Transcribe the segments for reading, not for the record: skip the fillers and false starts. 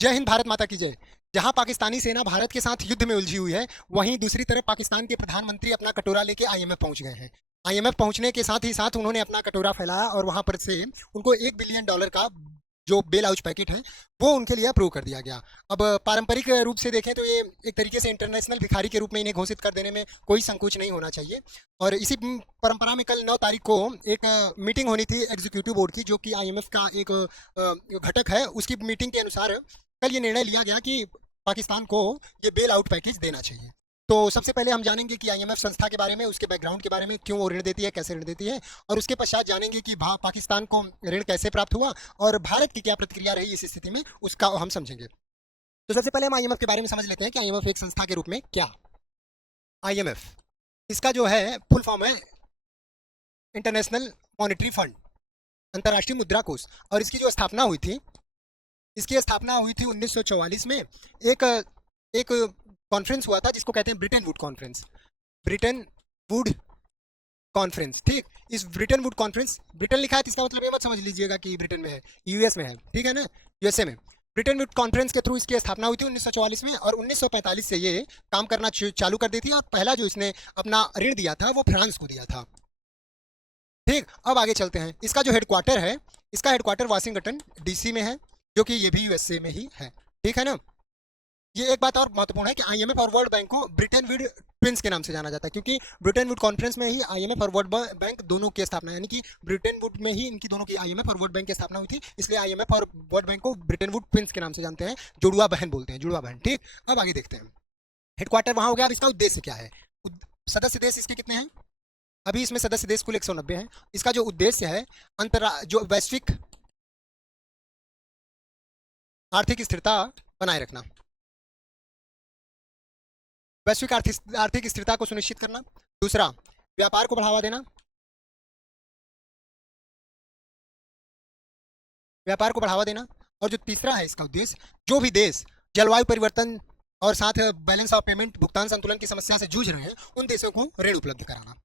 जय हिंद, भारत माता की जय। जहां पाकिस्तानी सेना भारत के साथ युद्ध में उलझी हुई है, वहीं दूसरी तरफ पाकिस्तान के प्रधानमंत्री अपना कटोरा लेके आईएमएफ पहुंच गए हैं। आईएमएफ पहुंचने के साथ ही साथ उन्होंने अपना कटोरा फैलाया और वहां पर से उनको $1 बिलियन का जो बेल आउट पैकेट है वो उनके लिए अप्रूव कर दिया गया। अब पारंपरिक रूप से देखें तो ये एक तरीके से इंटरनेशनल भिखारी के रूप में इन्हें घोषित कर देने में कोई संकोच नहीं होना चाहिए। और इसी परंपरा में कल 9 तारीख को एक मीटिंग होनी थी एग्जीक्यूटिव बोर्ड की, जो कि आईएमएफ का एक घटक है। उसकी मीटिंग के अनुसार कल ये निर्णय लिया गया कि पाकिस्तान को ये बेल आउट पैकेज देना चाहिए। तो सबसे पहले हम जानेंगे कि आईएमएफ संस्था के बारे में, उसके बैकग्राउंड के बारे में, क्यों वो ऋण देती है, कैसे ऋण देती है, और उसके पश्चात जानेंगे कि पाकिस्तान को ऋण कैसे प्राप्त हुआ और भारत की क्या प्रतिक्रिया रही इस स्थिति में, उसका हम समझेंगे। तो सबसे पहले हम आईएमएफ के बारे में समझ लेते हैं कि आईएमएफ एक संस्था के रूप में क्या। आईएमएफ, इसका जो है फुल फॉर्म है इंटरनेशनल मॉनिटरी फंड, अंतर्राष्ट्रीय मुद्रा कोष। और इसकी जो स्थापना हुई थी, इसकी स्थापना हुई थी 1944 में। एक एक कॉन्फ्रेंस हुआ था जिसको कहते हैं Britain would conference. Britain would conference, ठीक। इस ब्रिटेन वुड कॉन्फ्रेंस, ब्रिटेन लिखा है तो इसका मतलब ये मत समझ लीजिएगा कि ब्रिटेन में है, यूएस में है, ठीक है ना, यूएसए में। ब्रिटेन वुड कॉन्फ्रेंस के थ्रू इसकी स्थापना हुई थी 1944 में, और 1945 से ये काम करना चालू कर दी थी। और पहला जो इसने अपना ऋण दिया था वो फ्रांस को दिया था, ठीक। अब आगे चलते हैं। इसका जो हेडक्वार्टर है, इसका हेडक्वार्टर वाशिंगटन डीसी में है, जो कि ये भी यूएसए में ही है, ठीक है ना। ये एक बात और महत्वपूर्ण है कि आईएमएफ और वर्ल्ड बैंक को ब्रिटेन वुड ट्विंस के नाम से जाना जाता है, क्योंकि ब्रिटेन वुड कॉन्फ्रेंस में ही आईएमएफ और वर्ल्ड बैंक दोनों की स्थापना, यानी कि ब्रिटेन वुड में ही इनकी दोनों की, आईएमएफ और वर्ल्ड बैंक की स्थापना हुई थी। इसलिए आईएमएफ और वर्ल्ड बैंक को ब्रिटेन वुड ट्विंस के नाम से जानते हैं, जुड़वा बहन बोलते हैं, जुड़वा बहन, ठीक। अब आगे देखते हैं। हेडक्वार्टर वहां हो गया। अब इसका उद्देश्य क्या है? सदस्य देश इसके कितने हैं? अभी इसमें सदस्य देश कुल 190 हैं। इसका जो उद्देश्य है, जो वैश्विक आर्थिक स्थिरता बनाए रखना, वैश्विक आर्थिक स्थिरता को सुनिश्चित करना। दूसरा, व्यापार को बढ़ावा देना, व्यापार को बढ़ावा देना। और जो तीसरा है इसका उद्देश्य, जो भी देश जलवायु परिवर्तन और साथ बैलेंस ऑफ पेमेंट, भुगतान संतुलन की समस्या से जूझ रहे हैं, उन देशों को ऋण उपलब्ध कराना,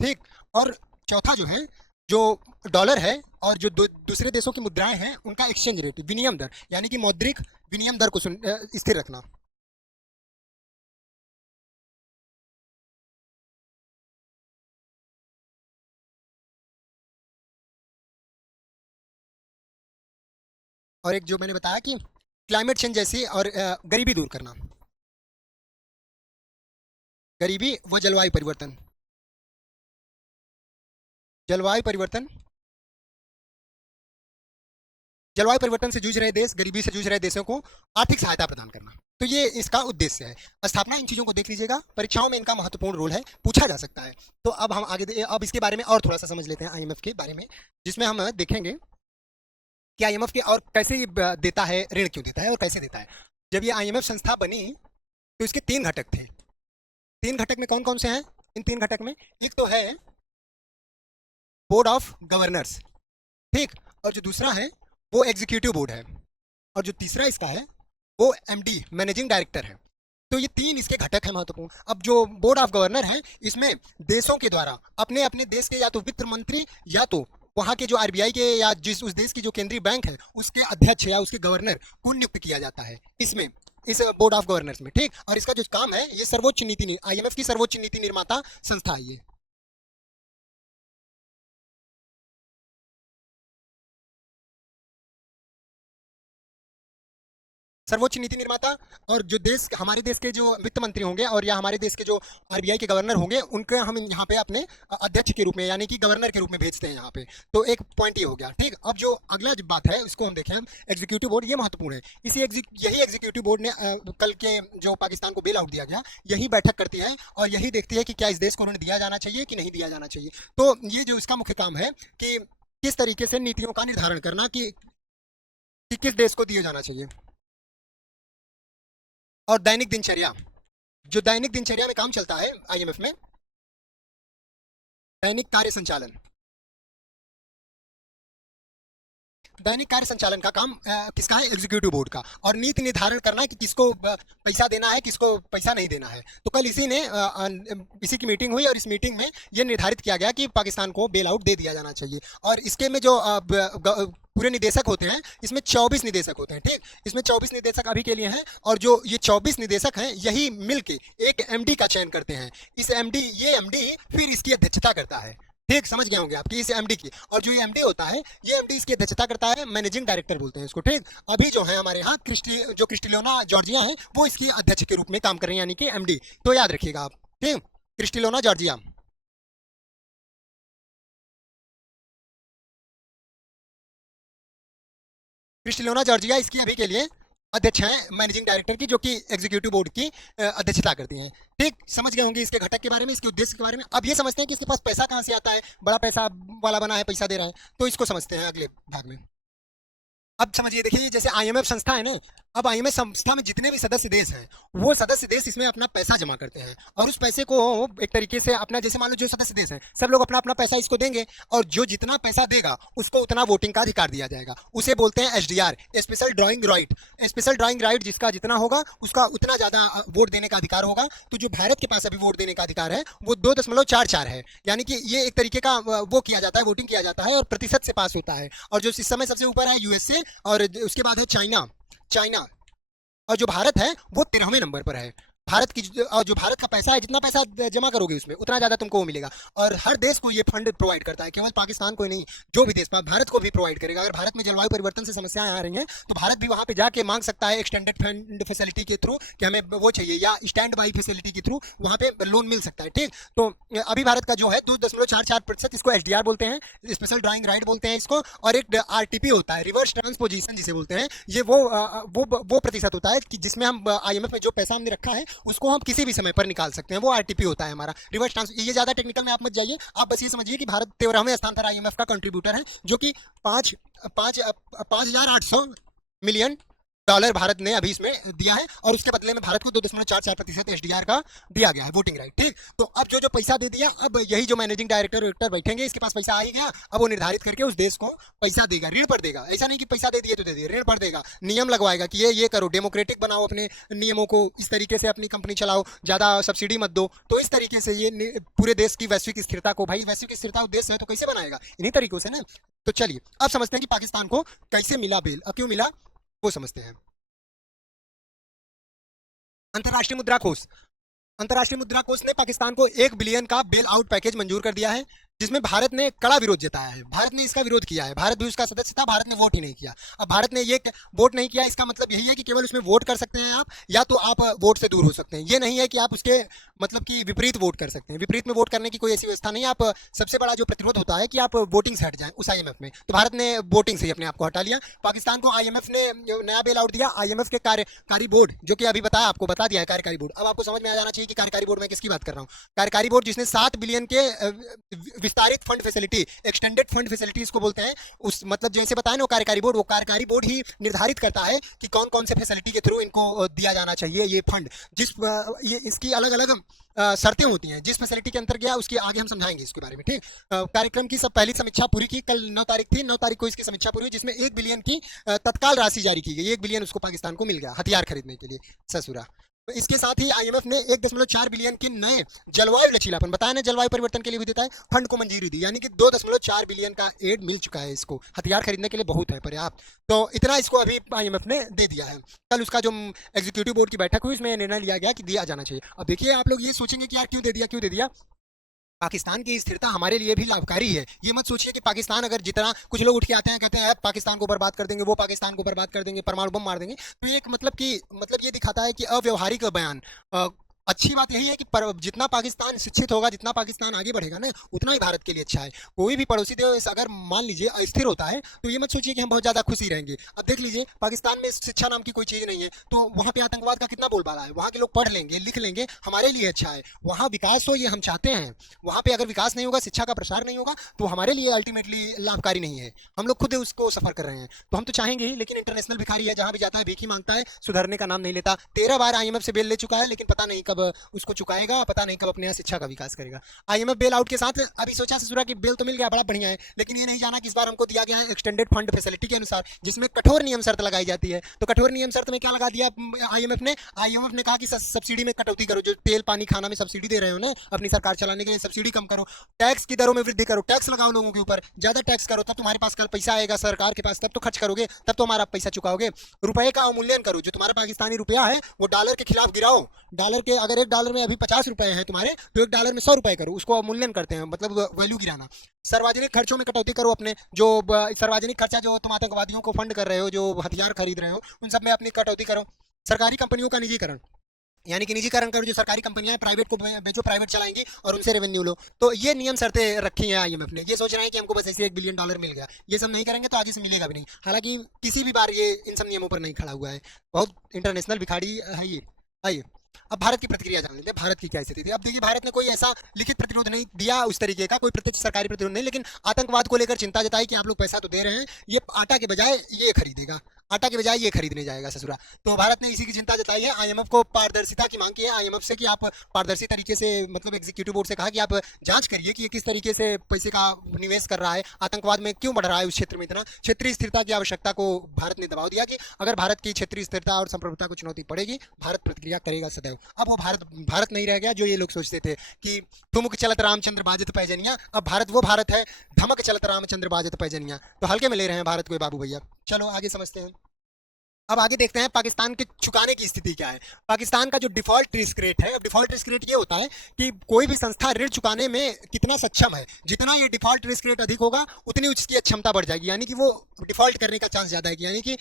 ठीक। और चौथा जो है, जो डॉलर है और जो दूसरे देशों की मुद्राएं हैं, उनका एक्सचेंज रेट, विनिमय दर, यानी कि मौद्रिक विनिमय दर को स्थिर रखना। और एक जो मैंने बताया कि क्लाइमेट चेंज जैसी और गरीबी दूर करना, गरीबी व जलवायु परिवर्तन, जलवायु परिवर्तन, जलवायु परिवर्तन से जूझ रहे देश, गरीबी से जूझ रहे देशों को आर्थिक सहायता प्रदान करना। तो ये इसका उद्देश्य है। स्थापना, इन चीजों को देख लीजिएगा, परीक्षाओं में इनका महत्वपूर्ण रोल है, पूछा जा सकता है। तो अब हम अब इसके बारे में और थोड़ा सा समझ लेते हैं आईएमएफ के बारे में, जिसमें हम देखेंगे कि आईएमएफ के और कैसे ये देता है, ऋण क्यों देता है और कैसे देता है। जब ये आईएमएफ संस्था बनी तो इसके 3 घटक थे। 3 घटक में कौन कौन से हैं? इन 3 घटक में एक तो है बोर्ड ऑफ गवर्नर्स, ठीक। और जो दूसरा है वो एग्जीक्यूटिव बोर्ड है, और जो तीसरा इसका है वो एमडी, मैनेजिंग डायरेक्टर है। तो ये 3 इसके घटक हैं महत्वपूर्ण। अब जो बोर्ड ऑफ गवर्नर है, इसमें देशों के द्वारा अपने अपने देश के या तो वित्त मंत्री, या तो वहाँ के जो आरबीआई के, या जिस उस देश की जो केंद्रीय बैंक है उसके अध्यक्ष या उसके गवर्नर को नियुक्त किया जाता है इसमें, इस बोर्ड ऑफ गवर्नर्स में, ठीक। और इसका जो काम है, ये सर्वोच्च नीति, आईएमएफ की सर्वोच्च नीति निर्माता संस्था है ये। सर्वोच्च नीति निर्माता। और जो देश, हमारे देश के जो वित्त मंत्री होंगे और या हमारे देश के जो आरबीआई के गवर्नर होंगे, उनके हम यहाँ पे अपने अध्यक्ष के रूप में, यानी कि गवर्नर के रूप में भेजते हैं यहाँ पे। तो एक पॉइंट ये हो गया, ठीक। अब जो अगला जो बात है उसको हम देखें, हम एग्जीक्यूटिव बोर्ड, ये महत्वपूर्ण है। यही एग्जीक्यूटिव बोर्ड ने कल के जो पाकिस्तान को बेल आउट दिया गया, यही बैठक करती है और यही देखती है कि क्या इस देश को ऋण दिया जाना चाहिए कि नहीं दिया जाना चाहिए। तो ये जो इसका मुख्य काम है कि किस तरीके से नीतियों का निर्धारण करना कि किस देश को दिया जाना चाहिए। और दैनिक दिनचर्या, जो दैनिक दिनचर्या में काम चलता है आईएमएफ में, दैनिक कार्य संचालन। दैनिक कार्य संचालन का काम किसका है? एग्जीक्यूटिव बोर्ड का। और नीति निर्धारण करना कि किसको पैसा देना है, किसको पैसा नहीं देना है। तो कल इसी की मीटिंग हुई और इस मीटिंग में ये निर्धारित किया गया कि पाकिस्तान को बेल आउट दे दिया जाना चाहिए। और इसके में जो पूरे निदेशक होते हैं, इसमें 24 निदेशक होते हैं, ठीक। इसमें 24 निदेशक अभी के लिए हैं और जो ये 24 निदेशक हैं यही मिलके एक एमडी का चयन करते हैं। ये एमडी फिर इसकी अध्यक्षता करता है, ठीक। समझ गए होंगे आपकी इस एमडी की। और जो ये एमडी होता है, ये एमडी इसकी अध्यक्षता करता है, मैनेजिंग डायरेक्टर बोलते हैं इसको, ठीक। अभी जो है हमारे यहाँ क्रिस्टिलोना जॉर्जिया है, वो इसकी अध्यक्ष के रूप में काम कर रही है, यानी कि एमडी। तो याद रखिएगा आप, ठीक। क्रिस्टिलोना जॉर्जिया, क्रिस्टिलोना जॉर्जिया इसकी अभी के लिए अध्यक्ष हैं मैनेजिंग डायरेक्टर की, जो कि एग्जीक्यूटिव बोर्ड की अध्यक्षता करती हैं, ठीक। समझ गए होंगे इसके घटक के बारे में, इसके उद्देश्य के बारे में। अब ये समझते हैं कि इसके पास पैसा कहाँ से आता है, बड़ा पैसा वाला बना है, पैसा दे रहा है, तो इसको समझते हैं अगले भाग में। अब समझिए, देखिए जैसे आईएमएफ संस्था है ना, अब आईएमएफ संस्था में जितने भी सदस्य देश हैं, वो सदस्य देश इसमें अपना पैसा जमा करते हैं और उस पैसे को एक तरीके से अपना, जैसे मान लो जो सदस्य देश हैं सब लोग अपना अपना पैसा इसको देंगे और जो जितना पैसा देगा उसको उतना वोटिंग का अधिकार दिया जाएगा। उसे बोलते हैं SDR, special drawing right. Special drawing right जिसका जितना होगा उसका उतना ज्यादा वोट देने का अधिकार होगा। तो जो भारत के पास अभी वोट देने का अधिकार है वो 2.44 है, यानी कि ये एक तरीके का वो किया जाता है, वोटिंग किया जाता है और प्रतिशत से पास होता है। और जो इस समय सबसे ऊपर है यूएसए और उसके बाद है चाइना। और जो भारत है वो 13वें नंबर पर है। भारत की और जो भारत का पैसा है, जितना पैसा जमा करोगे उसमें उतना ज्यादा तुमको वो मिलेगा। और हर देश को ये फंड प्रोवाइड करता है, केवल पाकिस्तान को ही नहीं, जो भी देश भारत को भी प्रोवाइड करेगा। अगर भारत में जलवायु परिवर्तन से समस्याएं आ रही हैं तो भारत भी वहां पे जाके मांग सकता है एक्सटेंडेड फंड फैसिलिटी के थ्रू कि हमें वो चाहिए, या स्टैंड बाई फैसिलिटी के थ्रू वहां पे लोन मिल सकता है, ठीक। तो अभी भारत का जो है 2.44%, इसको एसडीआर बोलते हैं, स्पेशल ड्राइंग राइट बोलते हैं इसको। और एक आरटीपी होता है, रिवर्स ट्रांसपोजिशन जिसे बोलते हैं, ये वो प्रतिशत होता है कि जिसमें हम आईएमएफ में जो पैसा हमने रखा है उसको हम किसी भी समय पर निकाल सकते हैं, वो आरटीपी होता है हमारा, रिवर्स ट्रांस। ये ज्यादा टेक्निकल में आप मत जाइए, आप बस ये समझिए कि भारत 13वें स्थान पर आईएमएफ का कंट्रीब्यूटर है, जो कि 5,800 मिलियन डॉलर भारत ने अभी इसमें दिया है और उसके बदले में भारत को 2.44% एसडीआर का दिया गया है, वोटिंग राइट, ठीक। तो अब जो पैसा दे दिया, अब यही जो मैनेजिंग डायरेक्टर बैठेंगे, इसके पास पैसा आ ही गया, अब वो निर्धारित करके उस देश को पैसा देगा, ऋण पर देगा। ऐसा नहीं कि पैसा दे दिए तो दे दिए, ऋण पर देगा, नियम लगवाएगा कि ये करो, डेमोक्रेटिक बनाओ अपने नियमों को, इस तरीके से अपनी कंपनी चलाओ, ज्यादा सब्सिडी मत दो। तो इस तरीके से ये पूरे देश की वैश्विक स्थिरता को, भाई वैश्विक स्थिरता उद्देश्य है तो कैसे बनाएगा, इन्हीं तरीकों से ना। तो चलिए अब समझते हैं कि पाकिस्तान को कैसे मिला बेल, क्यों मिला वो समझते हैं। अंतर्राष्ट्रीय मुद्रा कोष, अंतर्राष्ट्रीय मुद्रा कोष ने पाकिस्तान को 1 बिलियन का बेल आउट पैकेज मंजूर कर दिया है, जिसमें भारत ने कड़ा विरोध जताया है। भारत ने इसका विरोध किया है, भारत भी उसका सदस्य था, भारत ने वोट ही नहीं किया। अब भारत ने ये वोट नहीं किया, इसका मतलब यही है कि केवल उसमें वोट कर सकते हैं आप, या तो आप वोट से दूर हो सकते हैं। ये नहीं है कि आप उसके मतलब कि विपरीत वोट कर सकते हैं, विपरीत में वोट करने की कोई ऐसी व्यवस्था नहीं है। आप सबसे बड़ा जो प्रतिरोध होता है कि आप वोटिंग से हट जाएं उस आईएमएफ में, तो भारत ने वोटिंग से ही अपने आप को हटा लिया। पाकिस्तान को आईएमएफ ने नया बेल आउट दिया, आईएमएफ के कार्यकारी बोर्ड, जो कि अभी बताया आपको, बता दिया है कार्यकारी बोर्ड। अब आपको समझ में आ जाना चाहिए कि कार्यकारी बोर्ड में किसकी बात कर रहा हूँ। कार्यकारी बोर्ड जिसने 7 बिलियन के विस्तारित fund facility, extended fund facility इसको बोलते हैं, उस मतलब जैसे बताया ना, वो कार्यकारी बोर्ड ही निर्धारित करता है कि कौन कौन से फैसिलिटी के थ्रू इनको दिया जाना चाहिए ये फंड। ये इसकी अलग अलग शर्तें होती हैं, जिस फैसिलिटी के अंतर गया उसके आगे हम समझाएंगे इसके बारे में, ठीक। कार्यक्रम की सब पहली समीक्षा पूरी की, कल 9 तारीख थी, 9 तारीख को इसकी समीक्षा पूरी हुई, जिसमें 1 बिलियन की तत्काल राशि जारी की गई। 1 बिलियन उसको पाकिस्तान को मिल गया हथियार खरीदने के लिए, ससुरा। तो इसके साथ ही आईएमएफ ने 1.4 बिलियन के नए जलवायु लचीलापन, बताया ना जलवायु परिवर्तन के लिए भी देता है, फंड को मंजूरी दी, यानी कि 2.4 बिलियन का एड मिल चुका है इसको, हथियार खरीदने के लिए बहुत है पर्याप्त। तो इतना इसको अभी आईएमएफ ने दे दिया है। कल उसका जो एग्जीक्यूटिव बोर्ड की बैठक हुई उसमें निर्णय लिया गया कि दिया जाना चाहिए। अब देखिए आप लोग ये सोचेंगे कि यार क्यों दे दिया। पाकिस्तान की स्थिरता हमारे लिए भी लाभकारी है। ये मत सोचिए कि पाकिस्तान अगर जितना, कुछ लोग उठ के आते हैं कहते हैं पाकिस्तान को बर्बाद कर देंगे, वो पाकिस्तान को बर्बाद कर देंगे, परमाणु बम मार देंगे, तो ये एक मतलब ये दिखाता है कि अव्यवहारिक बयान। अच्छी बात यही है कि जितना पाकिस्तान शिक्षित होगा, जितना पाकिस्तान आगे बढ़ेगा ना, उतना ही भारत के लिए अच्छा है। कोई भी पड़ोसी देश अगर मान लीजिए अस्थिर होता है तो ये मत सोचिए कि हम बहुत ज़्यादा खुशी रहेंगे। अब देख लीजिए पाकिस्तान में शिक्षा नाम की कोई चीज़ नहीं है, तो वहाँ पे आतंकवाद का कितना बोलबाला है। वहाँ के लोग पढ़ लेंगे, लिख लेंगे, हमारे लिए अच्छा है। वहाँ विकास हो, ये हम चाहते हैं। वहाँ पे अगर विकास नहीं होगा, शिक्षा का प्रसार नहीं होगा, तो हमारे लिए अल्टीमेटली लाभकारी नहीं है। हम लोग खुद उसको सफर कर रहे हैं, तो हम तो चाहेंगे ही, लेकिन इंटरनेशनल भिखारी है, जहाँ भी जाता है भीख ही मांगता है, सुधरने का नाम नहीं लेता। 13 बार आईएमएफ से बेल ले चुका है, लेकिन पता नहीं कब उसको चुकाएगा, पता नहीं कब अपने यहाँ शिक्षा का विकास करेगा। आईएमएफ बेल आउट के साथ अभी सोचा ससुरा कि बेल तो मिल गया, बड़ा बढ़िया है, लेकिन ये नहीं जाना कि इस बार हमको दिया गया है एक्सटेंडेड फंड फैसिलिटी के अनुसार, जिसमें कठोर नियम शर्त लगाई जाती है। तो कठोर नियम शर्त में क्या लगा दिया आईएमएफ ने कहा कि सब्सिडी में कटौती करो, जो तेल पानी खाना में सब्सिडी दे रहे हो ना अपनी सरकार चलाने के लिए, सब्सिडी कम करो, टैक्स की दरों में वृद्धि करो, टैक्स लगाओ लोगों के ऊपर, ज्यादा टैक्स करो, तब तुम्हारे पास कल पैसा आएगा सरकार के पास, तब तो खर्च करोगे, तब तो हमारा पैसा चुकाओगे। रुपए का अवमूल्यन करो, जो तुम्हारा पाकिस्तानी रुपया है वो डॉलर के खिलाफ गिराओ, डॉलर के अगर $1 में अभी 50 रुपए हैं तुम्हारे, तो $1 में 100 रुपए करो, उसको अवमूल्यन करते हैं, मतलब वैल्यू गिराना। सार्वजनिक खर्चों में कटौती करो, अपने जो सार्वजनिक खर्चा जो तुम आतंकवादियों को फंड कर रहे हो, जो हथियार खरीद रहे हो, उन सब में अपनी कटौती करो। सरकारी कंपनियों का निजीकरण, यानी कि निजीकरण करो, जो सरकारी कंपनियां प्राइवेट को बेचो, प्राइवेट चलाएंगी और उनसे रेवेन्यू लो। तो ये नियम शर्तें रखी हैं आईएमएफ ने। ये सोच रहे हैं कि हमको बस ऐसे $1 बिलियन मिल गया, ये सब नहीं करेंगे तो आगे से मिलेगा भी नहीं। हालांकि किसी भी बार ये इन सब नियमों पर नहीं खड़ा हुआ है, बहुत इंटरनेशनल भिखारी है ये। आइए अब भारत की प्रतिक्रिया जान लेते हैं, भारत की क्या स्थिति थी। अब देखिए, भारत ने कोई ऐसा लिखित प्रतिरोध नहीं दिया उस तरीके का, कोई प्रत्यक्ष सरकारी प्रतिरोध नहीं, लेकिन आतंकवाद को लेकर चिंता जताई कि आप लोग पैसा तो दे रहे हैं, ये आटा के बजाय ये खरीदेगा, आटा के बजाय ये खरीदने जाएगा ससुरा। तो भारत ने इसी की चिंता जताई है। आईएमएफ को पारदर्शिता की मांग की है आईएमएफ से कि आप पारदर्शी तरीके से, मतलब एग्जीक्यूटिव बोर्ड से कहा कि आप जांच करिए कि ये किस तरीके से पैसे का निवेश कर रहा है, आतंकवाद में क्यों बढ़ रहा है उस क्षेत्र में इतना। क्षेत्रीय स्थिरता की आवश्यकता को भारत ने दबाव दिया कि अगर भारत की क्षेत्रीय स्थिरता और संप्रभुता को चुनौती पड़ेगी, भारत प्रतिक्रिया करेगा सदैव। अब वो भारत नहीं रह गया जो ये लोग सोचते थे कि ठुमुक चलत रामचंद्र बाजत पैजनिया। अब भारत वो भारत है, धमक चलत रामचंद्र बाजत पैजनिया। तो हल्के में ले रहे हैं भारत को बाबू भैया। चलो आगे समझते हैं। अब आगे देखते हैं पाकिस्तान के चुकाने की स्थिति क्या है। पाकिस्तान का जो डिफॉल्ट रिस्क रेट है, अब डिफॉल्ट रिस्क रेट ये होता है कि कोई भी संस्था ऋण चुकाने में कितना सक्षम है, जितना ये डिफॉल्ट रिस्क रेट अधिक होगा उतनी उसकी क्षमता बढ़ जाएगी, यानी कि वो डिफॉल्ट करने का चांस ज्यादा है, यानी कि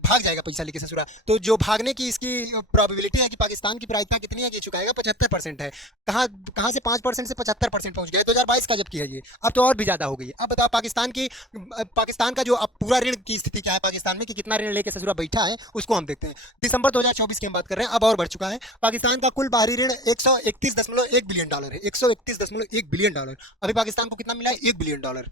भाग जाएगा पैसा लेके ससुरा। तो जो भागने की इसकी प्रोबेबिलिटी है कि पाकिस्तान की प्रायिकता कितनी है कि चुकाएगा, 75% है। कहाँ से 5% से 75% पहुंच गया, 2022 का जब किया ये, अब तो और भी ज्यादा हो गई। अब बताओ पाकिस्तान का जो अब पूरा ऋण की स्थिति क्या है पाकिस्तान में, कि कितना ऋण लेके ससुरा है, उसको हम देखते हैं। दिसंबर 2024 की हम बात कर रहे हैं, अब और बढ़ चुका है। पाकिस्तान का कुल बाहरी ऋण $131.1 बिलियन है, $131.1 बिलियन। अभी पाकिस्तान को कितना मिला है? $1 बिलियन।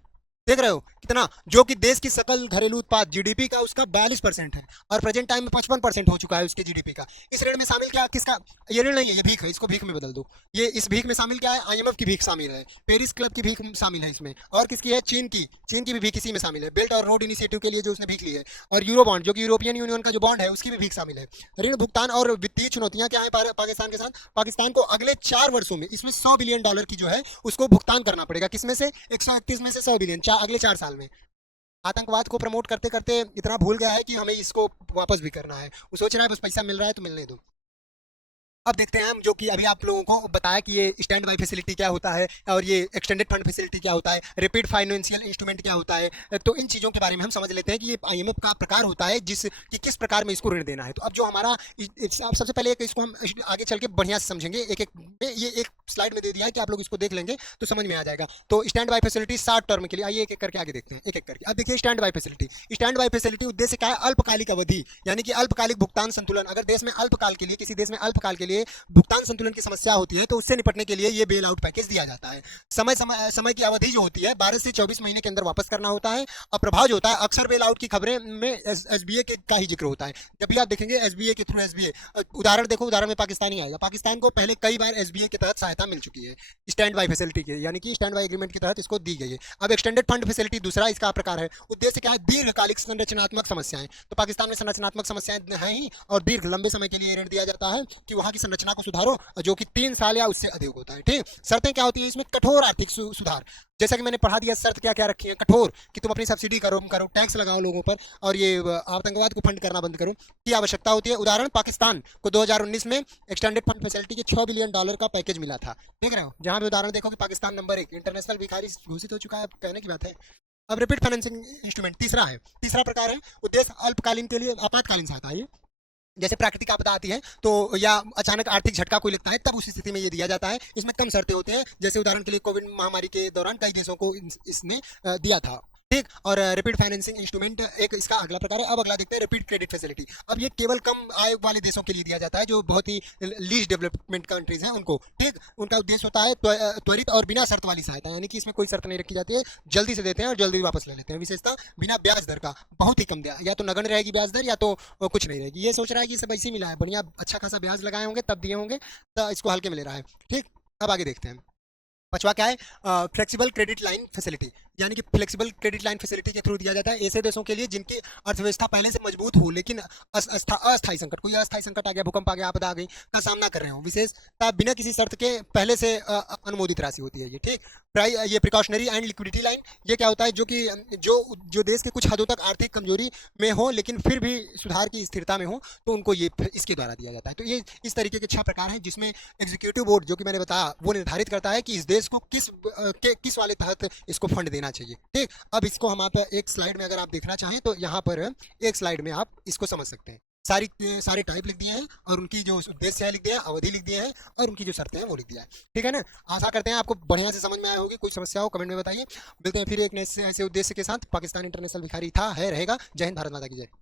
देख रहे हो कितना, जो कि देश की सकल घरेलू उत्पाद जीडीपी का उसका 42% है, और प्रेजेंट टाइम में 55% हो चुका है उसके जीडीपी का। इस ऋण में शामिल क्या, किसका ये ऋण नहीं है, ये भीख है, इसको भीख में बदल दो। ये इस भीख में शामिल क्या है? आईएमएफ की भीख शामिल है, पेरिस क्लब की भीख शामिल है इसमें, और किसकी है? चीन की भी भीख इसी में शामिल है, बेल्ट और रोड इनिशिएटिव के लिए जो उसने भीख ली है, और यूरो बॉन्ड जो कि यूरोपियन यूनियन का जो बॉन्ड है उसकी भी भीख शामिल है। ऋण भुगतान और वित्तीय चुनौतियां क्या है पाकिस्तान के साथ? पाकिस्तान को अगले 4 वर्षों में इसमें $100 बिलियन की जो है उसको भुगतान करना पड़ेगा। किसमें से? 131 में से 100 बिलियन, अगले 4 साल में। आतंकवाद को प्रमोट करते करते इतना भूल गया है कि हमें इसको वापस भी करना है। वो सोच रहा है बस पैसा मिल रहा है तो मिलने दो। अब देखते हैं हम, जो कि अभी आप लोगों को बताया कि ये स्टैंड बाई फैसिलिटी क्या होता है और ये एक्सटेंडेड फंड फैसिलिटी क्या होता है, रिपीट फाइनेंशियल इंस्ट्रूमेंट क्या होता है। तो इन चीज़ों के बारे में हम समझ लेते हैं कि ये आईएमएफ का प्रकार होता है कि किस प्रकार में इसको ऋण देना है। तो अब जो हमारा सबसे पहले इसको हम आगे चल के बढ़िया से समझेंगे, ये एक स्लाइड में दे दिया है कि आप लोग इसको देख लेंगे तो समझ में आ जाएगा। तो स्टैंड बाई फैसिलिटी 60 टर्म के लिए, आइए एक एक करके आगे देखते हैं, एक एक करके। अब देखिए स्टैंड बाई फैसिलिटी उद्देश्य क्या है? अल्पकालिक अवधि, यानी कि अल्पकालिक भुगतान संतुलन। अगर देश में अल्पकाल के लिए, किसी देश में अल्पकाल के लिए भुगतान संतुलन की समस्या होती है तो उससे निपटने के लिए ये बेल आउट पैकेज दिया जाता है। समय की अवधि जो होती है 12 से 24 महीने के अंदर वापस करना होता है। अब प्रभाव जो होता है, अक्सर बेल आउट की खबरें में एसबीए का ही जिक्र होता है। जब भी आप देखेंगे एसबीए के थ्रू, एसबीए उदाहरण देखो, उदाहरण में पाकिस्तानी आएगा। पाकिस्तान को पहले कई बार एसबीए के तहत सहायता मिल चुकी है स्टैंड बाई फैसिलिटी के, यानी कि स्टैंड बाई एग्रीमेंट के तहत इसको दी गई है। अब एक्सटेंडेड फंड फैसिलिटी दूसरा इसका प्रकार है। उद्देश्य क्या है? दीर्घकालिक संरचनात्मक समस्याएं। तो पाकिस्तान में संरचनात्मक समस्याएं हैं ही, और दीर्घ लंबे समय के लिए ऋण दिया जाता है कि वहां की संरचना को सुधारो, जो कि 3 साल या उससे अधिक होता है। ठीक, शर्तें क्या होती है इसमें? कठोर आर्थिक सुधार। जैसा कि मैंने पढ़ा दिया, शर्त क्या क्या रखी है? कठोर, कि तुम अपनी सब्सिडी करो, टैक्स लगाओ लोगों पर, और ये आतंकवाद को फंड करना बंद करो की आवश्यकता होती है। उदाहरण, पाकिस्तान को 2019 में एक्सटेंडेड फंड फैसिलिटी के $6 बिलियन का पैकेज मिला था। देख रहे हो, जहां भी उदाहरण देखो कि पाकिस्तान नंबर 1 इंटरनेशनल भिखारी घोषित हो चुका है, कहने की बात है। अब रिपीट फाइनेंसिंग इंस्ट्रूमेंट तीसरा प्रकार है। उद्देश्य अल्पकालीन के लिए आपातकालीन सहायता है। जैसे प्राकृतिक आपदा आती है तो, या अचानक आर्थिक झटका कोई लगता है, तब उस स्थिति में ये दिया जाता है। इसमें कम शर्तें होते हैं, जैसे उदाहरण के लिए कोविड महामारी के दौरान कई देशों को इसने दिया था। ठीक। और रैपिड फाइनेंसिंग इंस्ट्रूमेंट एक इसका अगला प्रकार है। अब अगला देखते हैं रैपिड क्रेडिट फैसिलिटी। अब ये केवल कम आय वाले देशों के लिए दिया जाता है, जो बहुत ही लीस्ट डेवलपमेंट कंट्रीज हैं उनको। ठीक। उनका उद्देश्य होता है त्वरित और बिना शर्त वाली सहायता, यानी कि इसमें कोई शर्त नहीं रखी जाती है, जल्दी से देते हैं और जल्दी वापस ले लेते हैं। विशेषता बिना ब्याज दर का, बहुत ही कम ब्याज, या तो नगण्य रहेगी ब्याज दर या तो कुछ नहीं रहेगी। ये सोच रहा है कि सब ऐसे ही मिला है, बढ़िया अच्छा खासा ब्याज लगाए होंगे तब दिए होंगे, तो इसको हल्के में ले रहा है। ठीक। अब आगे देखते हैं। पांचवा क्या है? फ्लेक्सिबल क्रेडिट लाइन फैसिलिटी, यानी कि फ्लेक्सिबल क्रेडिट लाइन फैसिलिटी के थ्रू दिया जाता है ऐसे देशों के लिए जिनकी अर्थव्यवस्था पहले से मजबूत हो, लेकिन अस्थायी संकट, कोई अस्थायी संकट आ गया, भूकंप आ गया, आपदा आ गई, का सामना कर रहे हो, विशेषता बिना किसी शर्त के पहले से अनुमोदित राशि होती है ये। ठीक। ये प्रिकॉशनरी एंड लिक्विडिटी लाइन, ये क्या होता है? जो कि जो देश के कुछ हदों तक आर्थिक कमजोरी में हो लेकिन फिर भी सुधार की स्थिरता में हो, तो उनको ये इसके द्वारा दिया जाता है। तो ये इस तरीके के 6 प्रकार हैं जिसमें एग्जीक्यूटिव बोर्ड, जो कि मैंने बताया, वो निर्धारित करता है कि इस देश को किस वाले तहत इसको फंड देना चाहिए। ठीक। अब इसको हम आप एक स्लाइड में अगर आप देखना चाहें तो यहाँ पर एक स्लाइड में आप इसको समझ सकते हैं। सारे टाइप लिख दिए हैं और उनकी जो उद्देश्य है लिख दिया है, अवधि लिख दिया है और उनकी जो शर्तें हैं वो लिख दिया है। ठीक है ना? आशा करते हैं आपको बढ़िया से समझ में आया होगी। कोई समस्या हो कमेंट में बताइए। मिलते हैं फिर एक नए ऐसे उद्देश्य के साथ। पाकिस्तान इंटरनेशनल भिखारी था, है, रहेगा। जय हिंद, भारत माता की जय।